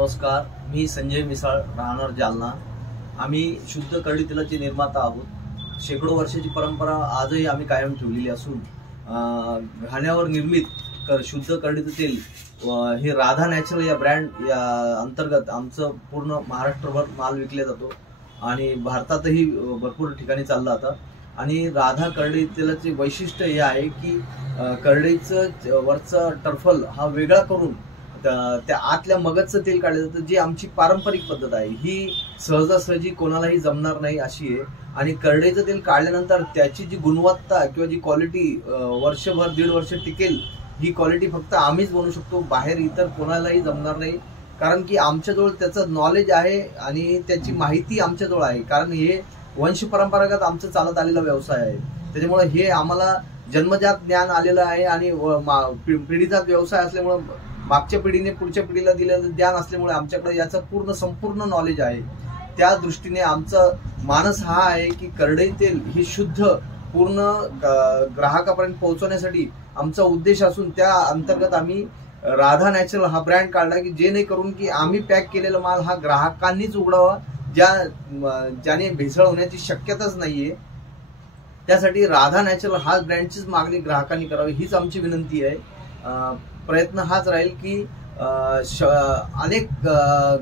नमस्कार, मी संजय मिसाळ, राहणार जालना। आम्ही शुद्ध करडी तेलाचे निर्माता आहोत। शेकडो वर्षाची परंपरा आजही आम्ही कायम ठेवलेली असून घाण्यावर निर्मित शुद्ध करडीचं तेल हे राधा नॅचरल या ब्रँड या अंतर्गत आमचं पूर्ण महाराष्ट्रभर माल विकला जातो आणि भारतातही भरपूर ठिकाणी चालला जातं। आणि राधा करडी तेलाचे वैशिष्ट्य हे आहे की करडीचं वरचं टर्फल हा वेगळा करून त्या आतल्या मगजचं तेल काढलं जातं, जी आमची पारंपरिक पद्धत आहे। ही सहजासहजी कोणालाही जमणार नाही अशी आहे। आणि करडईचं तेल काढल्यानंतर त्याची जी गुणवत्ता किंवा जी क्वालिटी वर्षभर 1.5 वर्ष टिकेल, ही क्वालिटी फक्त आम्हीच बनवू शकतो, बाहेर इतर कोणालाही जमणार नाही। कारण की आमच्याजवळ त्याचं नॉलेज आहे आणि त्याची माहिती आमच्याजवळ आहे, कारण हे वंश परंपरागत आमचं चालत आलेला व्यवसाय आहे। त्याच्यामुळे हे आम्हाला जन्मजात ज्ञान आलेलं आहे आणि पिढीजात व्यवसाय असल्यामुळे मागच्या पिढीने पुढच्या पिढीला दिलेलं ज्ञान असल्यामुळे आमच्याकडे याचं संपूर्ण नॉलेज आहे। त्या दृष्टीने आमचा मानस हा आहे की करडई तेल ही शुद्ध पूर्ण ग्राहकापर्यंत पोहोचवण्यासाठी आमचा उद्देश असून त्या अंतर्गत आम्ही राधा नॅचरल हा ब्रँड काढला की जेणेकरून की आम्ही पॅक केलेला माल हा ग्राहकांनीच उघडावा, ज्याने भेसळ होण्याची शक्यताच नाहीये। त्यासाठी राधा नॅचरल हा ब्रँडचीच मागणी ग्राहकांनी करावी हीच आमची विनंती आहे। प्रयत्न हाच राहील की अनेक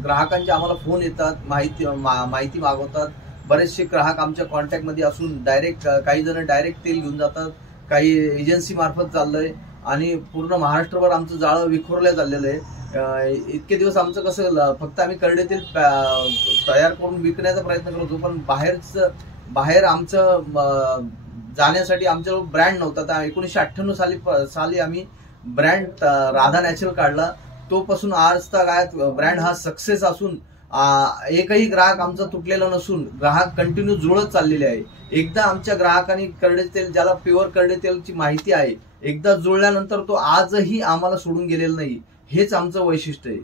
ग्राहकांचे आम्हाला फोन येतात, माहिती मागवतात। बरेचसे ग्राहक आमच्या कॉन्टॅक्ट मध्ये असून काही जण डायरेक्ट तेल घेऊन जातात, काही एजन्सी मार्फत चाललंय आणि पूर्ण महाराष्ट्रभर आमचं जाळं विखुरलं चाललेलं आहे। इतके दिवस आमचं कसं फक्त आम्ही करडई तेल तयार करून विकण्याचा प्रयत्न करत होतो, पण बाहेर आमचं जाण्यासाठी आमच्याजवळ ब्रँड नव्हता। तर 1998 साली आम्ही ब्रँड राधा नॅचरल काढला। तोपासून आज तक ब्रँड हा सक्सेस असून एकही ग्राहक आमचा तुटलेला नसून ग्राहक कंटिन्यू जुळत चाललेले आहे। एकदा आमच्या ग्राहकांनी करडई तेल, ज्याला प्युअर करडई तेलची माहिती आहे, एकदा जुळल्यानंतर तो आजही आम्हाला सोडून गेलेला नाही। हेच आमचं वैशिष्ट्य आहे।